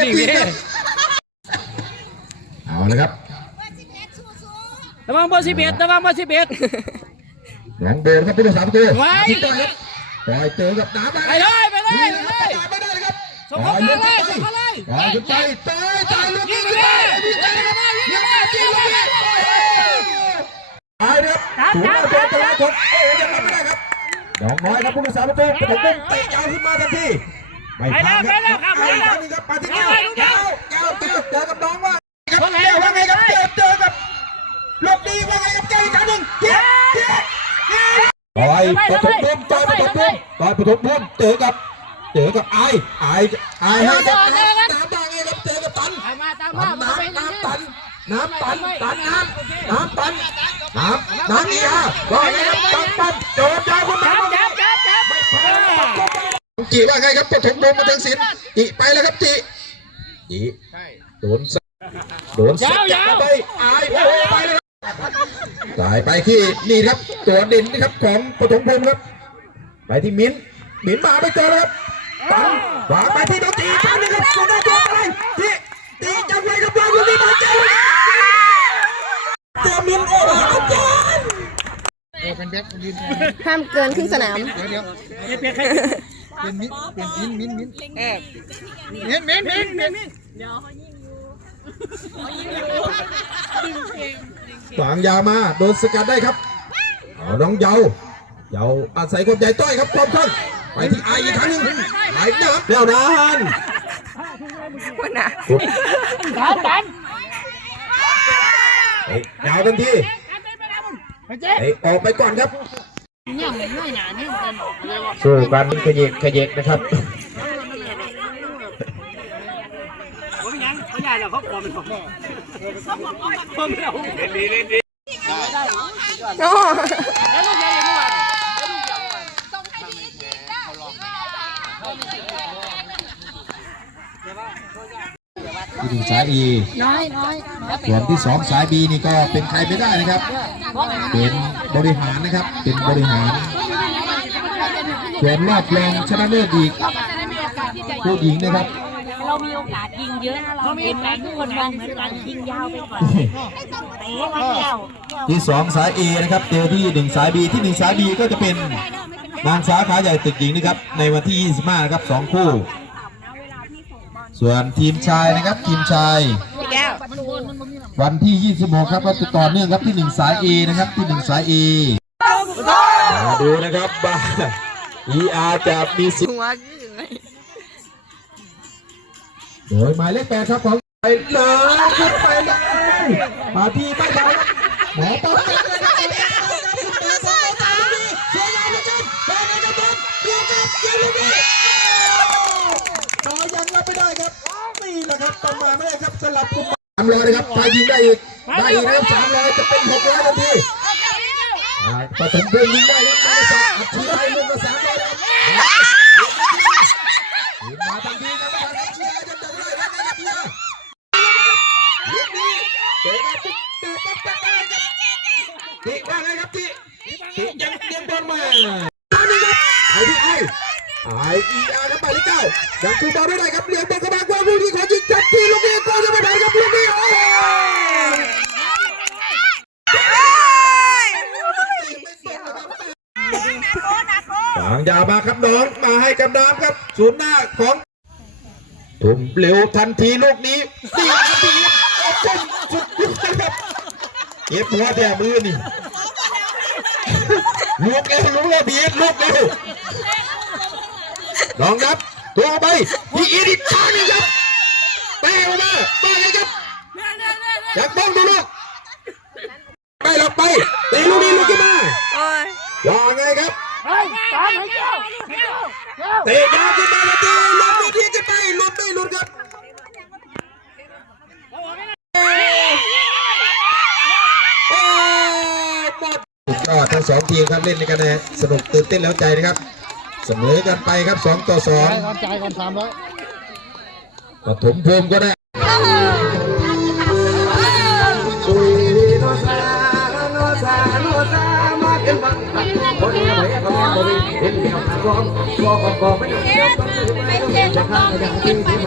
เป็นทีครับเอาละครับระวังเบอร์สิบเอ็ดระวังเบอร์สิบเอ็ดหลังเดินครับผู้รักษาประตูไว้ทิศต้อยครับปล่อยเจอกับน้ำไปเลยไปเลยนี่ไปนะคเลรับยไม่ได้เลยครับส่งเข้ามาเลยส่งเข้าเลยปล่อยขึ้นไปเตยตายลูกยินี้งไปไปเลเลยยยิงไปยิงไปยิงไปยิงไปตายครับถูกแล้วโดนตลาดผมโอ้ยังรับไม่ได้ครับดอกน้อยครับผู้รักษาประตูปฐมพงศ์เตะยาวขึ้นมาทันที ไม่พลาดครับไปแล้วครับไปที่แก้วแก้วแก้วเจอกับน้องว่าครับแก้วว่าไงครับเจอเจอกับลูกดีว่าไงครับแก้วอีกครั้งหนึ่งเจ็บเจ็บต่อยปฐมพงศ์ต่อยปฐมพงศ์ต่อยปฐมพงศ์เจอกับเจอกับไอ้ไอ้ไอ้ให้กับน้ำน้ำบางไงครับเจอกับตันตามมาตามน้มาำน้ำน้ำตันน้ำตันตันน้ำน้ำตันน้ำน้ำนี่ฮะว่าไงครับตันตัน จีว่าไงครับปฐมพงศ์มาถึงศิลป์จีไปแล้วครับจีจีโดนสัโดนสักจับไปไอ้โอ้ไปเลยครับสายไปที่นี่ครับตัวเด่นนะครับของปฐมพงศ์ครับ ไปที่มิ้นมิ้นมาไปเจอแล้วครับตันวางไปที่น้องจีครั้งหนึงครับตัวหน้าตัวอะไรจีตีจังไว้ครับวางอยู่นี่มาเจอเลยเจอมิ้นโอ้โหอาจารย์ห้ามเกินครึ่งสนามเปลี่ยนใคร เป็นมิ้นเป็นมิ้นมิ้นมิ้นมิ้นมิ้นมิ้นมิ้นวางยามาโดนสกัดได้ครับเอาน้องเยาเยาอาศัยความใหญ่ต้อยครับความคล่องไปที่ไออีกครั้งหนึ่งไอน้ำเดี๋ยวนานวันน่ะตามตามเฮ้ยยาวทันทีเฮ้ยออกไปก่อนครับ สู้กันขยิกขยิกนะครับ ผมยังเขาใหญ่แล้วเขากลัวมันของผมไม่เอาโอ้แล้วลูกใหญ่ยังไม่มา ที่หนึ่งสายอีส่วนที่สองสายบีนี่ก็เป็นใครไม่ได้นะครับ เป็นบริหารนะครับ เป็นบริหารส่วนรอบรองชนะเลิศอีกผู้หญิงนะครับเรามีโอกาสยิงเยอะเห็นไหมทุกคนมองเหมือนกันยิงยาวไปก่อนเตะไว้เดียวที่สองสาย A นะครับเจอที่หนึ่งสาย B ที่หนึ่งสาย B ก็จะเป็นนางสาขาใหญ่ตึกหญิงนะครับในวันที่ 25 นะครับสองคู่ ส่วนทีมชายนะครับทีมชายพี่แก้ววันที่ 26 ครับก็จะต่อเนื่องครับที่หนึ่งสาย A นะครับที่หนึ่งสาย A มาดูนะครับว่า ER จะมีสิทธิ์หัวโดยหมายเลขแปดครับของไปเลยขึ้นไปเลยมาที่ไม่เบาครับหมอต้องามร้อยนะครับถ้ายิงได้อีกได้อีกนะครับสามร้อยจะเป็นหกร้อยทันทีอ่าปฐมพงษ์ยิงได้ครับอัดฉีดให้ลูกละสามร้อยครับมาทันทีครับเชียร์จะจบเลยนะครับเชียร์ลูกนี้เตะมาปุ๊บเตะปั๊บปั๊บอะไรครับติว่าไงครับติติยังเตรียมบอลมาอันนี้ครับไอ้ที่ไอ้ไอ้อีอาร์ครับหมายเลขเก้ายังคือบอลไม่ได้ครับเหลี่ยมบอลเข้ามากว่าลูกนี้ขอยิงจัดที่ลูกนี้ก็จะไม่ได้ครับลูกนี้โอ้วางยาวมาครับน้องมาให้กับน้ำครับศูนย์หน้าของทุ่มเร็วทันทีลูกนี้ตีครับตีจุ่มสุดยอดครับเก็บหัวแต่มือนี่ลูกเร็วลูกเร็วบีดลูกเร็วลองนับตัวไปที่อีดิชานี่ครับแปลออกมาไปเลยครับอยากบ้องดูลูกไปหลบไปตีลูกนี้ลูกขึ้นมาโอ้ยว่าไงครับตามให้เจ้า เตะยาวขึ้นมาแล้วตีลูกนี้ขึ้นไปหลุดไม่หลุดครับโอ้หมดสุดยอดทั้งสองทีมครับเล่นในกันนะสนุกตื่นเต้นแล้วใจนะครับ เสมอกันไปครับ2ต่อจ่ายก่อนจ่ายก่อนสามร้อย2ปฐมภูมิก็ได้เป็น เด็ก